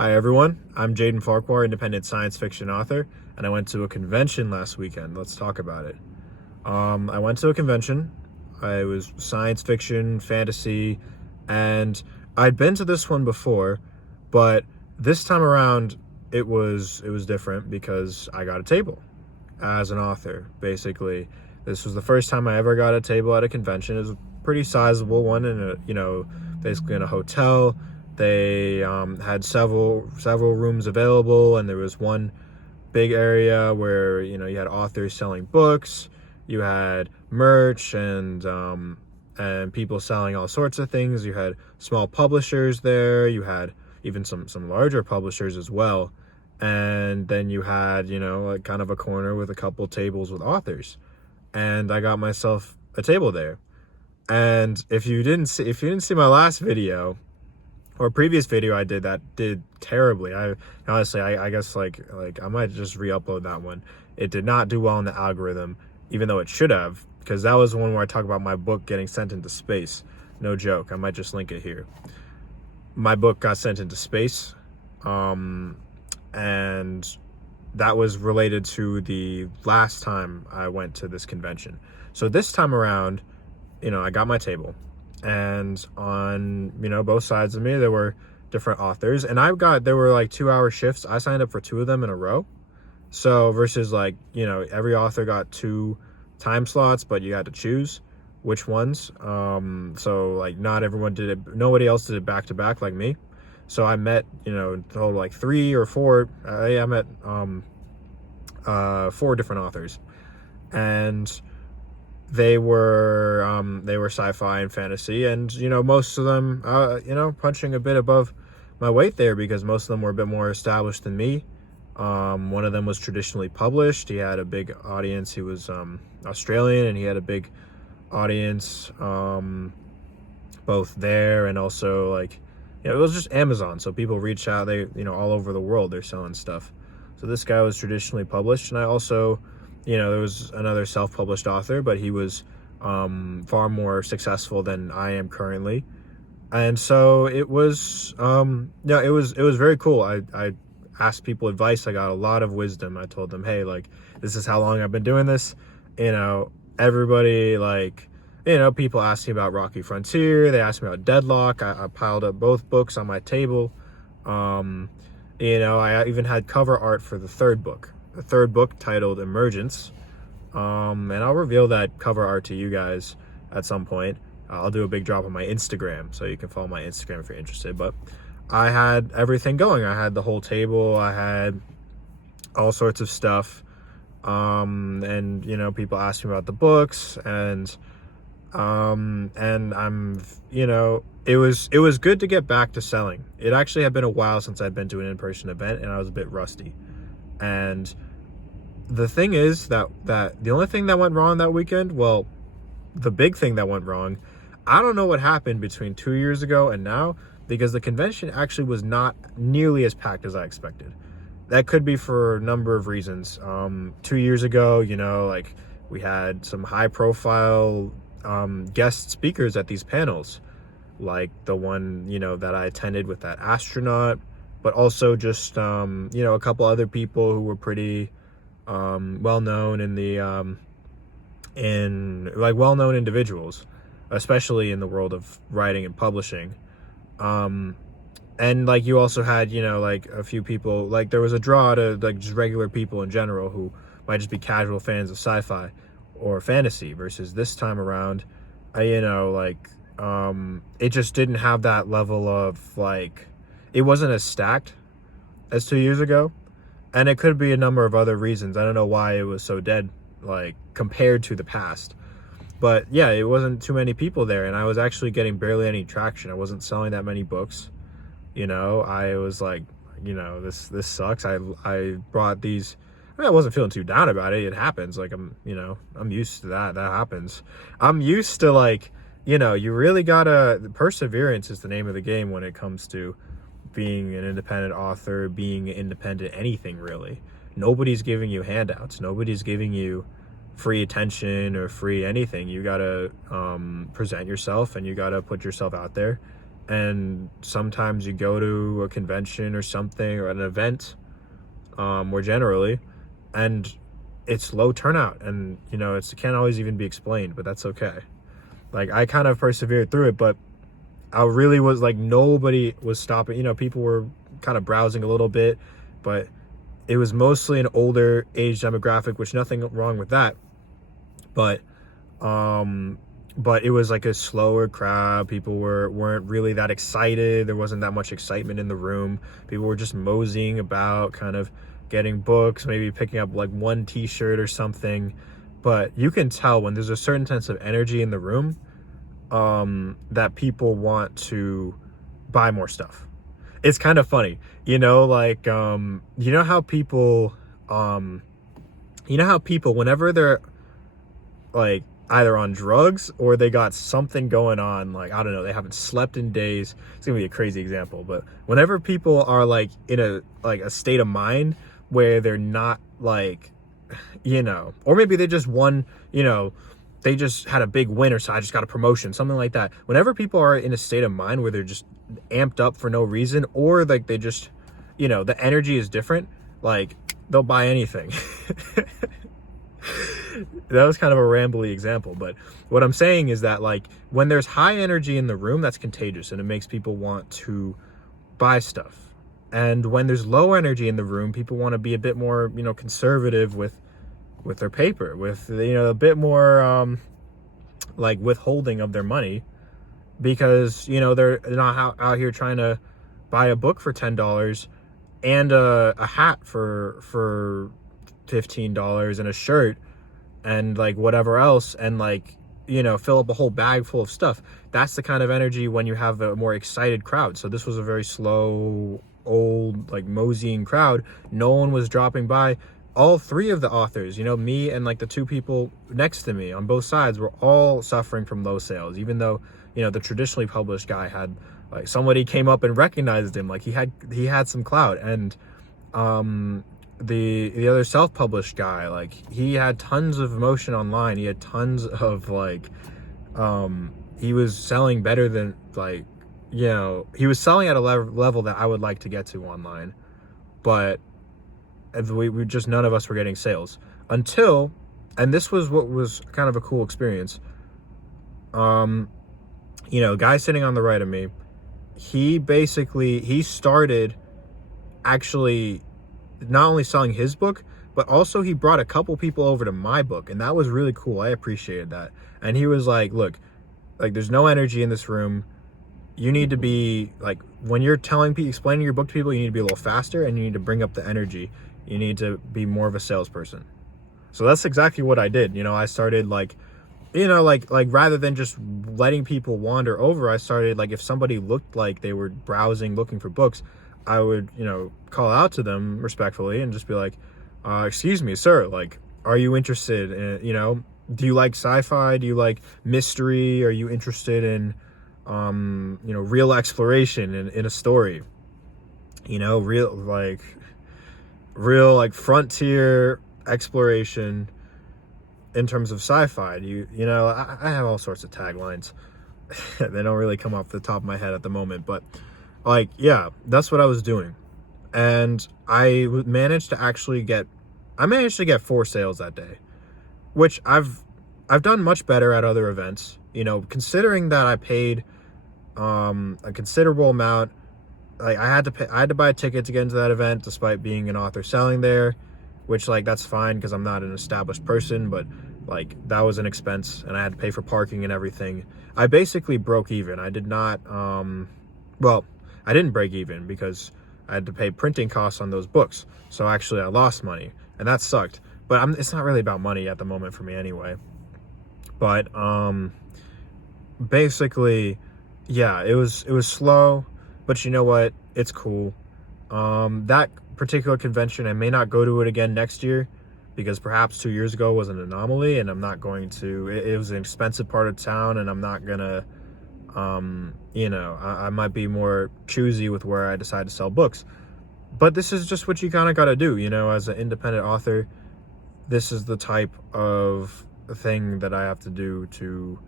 Hi everyone, I'm Jaden Farquhar, independent science fiction author, and I went to a convention last weekend. Let's talk about it. I went to a convention. I was science fiction, fantasy, and I'd been to this one before, but this time around it was different because I got a table as an author. Basically, this was the first time I ever got a table at a convention. It was a pretty sizable one basically in a hotel. They had several rooms available, and there was one big area where you had authors selling books. You had merch and people selling all sorts of things. You had small publishers there. You had even some larger publishers as well. And then you had like kind of a corner with a couple tables with authors. And I got myself a table there. And if you didn't see my last video or previous video I did that did terribly. I honestly, I guess like I might just re-upload that one. It did not do well in the algorithm, even though it should have, because that was the one where I talk about my book getting sent into space. No joke. I might just link it here. My book got sent into space, and that was related to the last time I went to this convention. So this time around, I got my table. And on both sides of me there were different authors, and there were like 2-hour shifts. I signed up for 2 of them in a row, so versus every author got 2 time slots, but you had to choose which ones. So like not everyone did it, nobody else did it back to back like me. So I met total like 3 or 4. I met 4 different authors, and they were sci-fi and fantasy, and most of them punching a bit above my weight there, because most of them were a bit more established than me. One of them was traditionally published. He had a big audience. He was Australian, and he had a big audience both there and also it was just Amazon, so people reach out. They all over the world they're selling stuff. So this guy was traditionally published, and I also there was another self-published author, but he was far more successful than I am currently. And so it was it was very cool. I asked people advice. I got a lot of wisdom. I told them, hey, this is how long I've been doing this. Everybody people asked me about Rocky Frontier. They asked me about Deadlock. I piled up both books on my table. I even had cover art for the third book titled Emergence, and I'll reveal that cover art to you guys at some point. I'll do a big drop on my Instagram, so you can follow my Instagram if you're interested. But I had everything going. I had the whole table. I had all sorts of stuff, and people asked me about the books, and I'm it was good to get back to selling. It actually had been a while since I'd been to an in-person event, and I was a bit rusty. And the thing is that the only thing that went wrong that weekend, well, the big thing that went wrong, I don't know what happened between 2 years ago and now, because the convention actually was not nearly as packed as I expected. That could be for a number of reasons. 2 years ago, we had some high profile guest speakers at these panels, like the one that I attended with that astronaut, but also just a couple other people who were pretty well known in the well known individuals, especially in the world of writing and publishing. And you also had a few people, there was a draw to just regular people in general who might just be casual fans of sci-fi or fantasy, versus this time around it just didn't have that level of it wasn't as stacked as 2 years ago. And it could be a number of other reasons. I don't know why it was so dead, compared to the past. But yeah, it wasn't too many people there, and I was actually getting barely any traction. I wasn't selling that many books. I was this sucks. I brought these. I wasn't feeling too down about it. It happens. I'm used to that. That happens. I'm used to you really gotta, perseverance is the name of the game when it comes to being an independent author, being independent anything really. Nobody's giving you handouts. Nobody's giving you free attention or free anything. You gotta present yourself, and you gotta put yourself out there, and sometimes you go to a convention or something, or an event, more generally, and it's low turnout, and it can't always even be explained, but that's okay. Like, I kind of persevered through it, but I really was like, nobody was stopping. People were kind of browsing a little bit, but it was mostly an older age demographic, which nothing wrong with that. But it was like a slower crowd. People weren't really that excited. There wasn't that much excitement in the room. People were just moseying about, kind of getting books, maybe picking up like one t-shirt or something. But you can tell when there's a certain sense of energy in the room, that people want to buy more stuff. It's kind of funny, like, how people, whenever they're like either on drugs or they got something going on, like, I don't know, they haven't slept in days. It's gonna be a crazy example, but whenever people are like in a state of mind where they're not like, or maybe they just won, they just had a big win, or so I just got a promotion, something like that. Whenever people are in a state of mind where they're just amped up for no reason, or like they just, the energy is different, like, they'll buy anything. That was kind of a rambly example, but what I'm saying is that, like, when there's high energy in the room, that's contagious, and it makes people want to buy stuff. And when there's low energy in the room, people want to be a bit more, conservative with their paper, with, a bit more like withholding of their money, because they're not out here trying to buy a book for $10 and a hat for $15 and a shirt and like whatever else, and like fill up a whole bag full of stuff. That's the kind of energy when you have a more excited crowd. So this was a very slow, old, like, moseying crowd. No one was dropping by. All three of the authors, me and like the two people next to me on both sides, were all suffering from low sales, even though the traditionally published guy had, like, somebody came up and recognized him, like he had some clout. And the other self-published guy, like, he had tons of emotion online. He had tons of, like, he was selling better than, like, he was selling at a level that I would like to get to online, but we just, none of us were getting sales until, and this was what was kind of a cool experience. Guy sitting on the right of me, he started actually not only selling his book, but also he brought a couple people over to my book, and that was really cool. I appreciated that. And he was like, look, like, there's no energy in this room. You need to be, like, when you're explaining your book to people, you need to be a little faster, and you need to bring up the energy. You need to be more of a salesperson. So that's exactly what I did. I started, like, like rather than just letting people wander over, I started, like, if somebody looked like they were browsing, looking for books, I would, call out to them respectfully and just be like, excuse me, sir, like, are you interested in, do you like sci-fi? Do you like mystery? Are you interested in, real exploration in a story? Real like frontier exploration in terms of sci-fi. I have all sorts of taglines. They don't really come off the top of my head at the moment, but, like, yeah, that's what I was doing. And I managed to get 4 sales that day, which I've done much better at other events, considering that I paid a considerable amount. Like, I had to buy a ticket to get into that event, despite being an author selling there, which, like, that's fine because I'm not an established person, but, like, that was an expense, and I had to pay for parking and everything. I basically broke even. I did not, I didn't break even because I had to pay printing costs on those books. So actually I lost money, and that sucked. But it's not really about money at the moment for me anyway. But basically, yeah, it was slow, but you know what? It's cool. That particular convention, I may not go to it again next year, because perhaps 2 years ago was an anomaly, and I'm not going to. It was an expensive part of town, and I'm not gonna. I might be more choosy with where I decide to sell books. But this is just what you kind of got to do, as an independent author. This is the type of thing that I have to do to,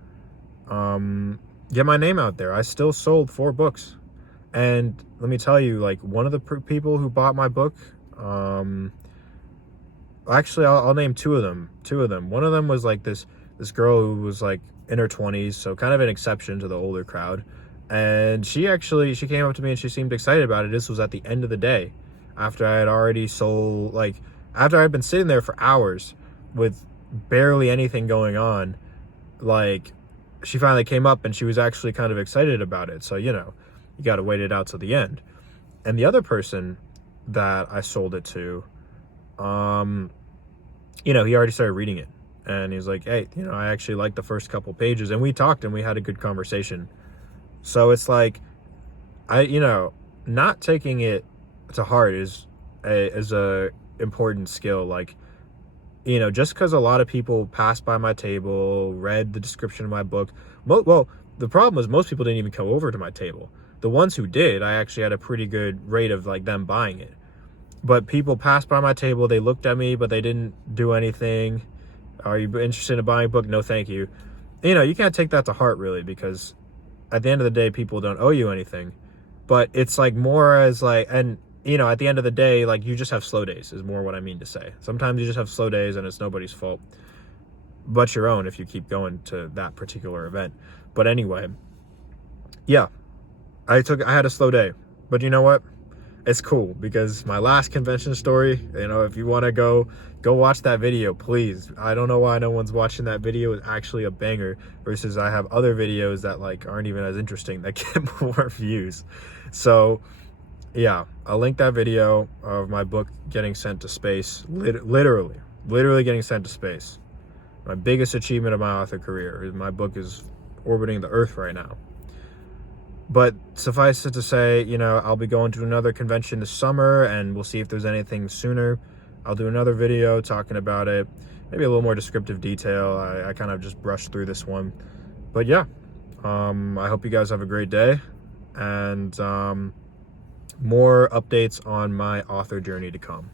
get my name out there. I still sold 4 books. And let me tell you, like, one of the people who bought my book, actually, I'll name 2 of them. 2 of them. One of them was like this girl who was like in her 20s, so kind of an exception to the older crowd. And she came up to me and she seemed excited about it. This was at the end of the day, after I had already sold, like, after I'd been sitting there for hours with barely anything going on. Like, she finally came up and she was actually kind of excited about it. So, you got to wait it out to the end. And the other person that I sold it to, he already started reading it. And he was like, hey, I actually liked the first couple pages. And we talked and we had a good conversation. So it's like, not taking it to heart is a important skill. Like, just because a lot of people passed by my table, read the description of my book. Well, the problem was most people didn't even come over to my table. The ones who did, I actually had a pretty good rate of like them buying it. But people passed by my table, they looked at me, but they didn't do anything. Are you interested in buying a book? No, thank you. You can't take that to heart really, because at the end of the day, people don't owe you anything. But it's like more as like, and at the end of the day, like, you just have slow days is more what I mean to say. Sometimes you just have slow days and it's nobody's fault but your own if you keep going to that particular event. But anyway, yeah, I had a slow day, but you know what? It's cool, because my last convention story, if you want to go watch that video, please. I don't know why no one's watching that video. It's actually a banger, versus I have other videos that like aren't even as interesting that get more views. So yeah, I'll link that video of my book getting sent to space, literally getting sent to space. My biggest achievement of my author career is my book is orbiting the Earth right now. But suffice it to say, I'll be going to another convention this summer, and we'll see if there's anything sooner. I'll do another video talking about it, maybe a little more descriptive detail. I kind of just brushed through this one. But yeah, I hope you guys have a great day, and more updates on my author journey to come.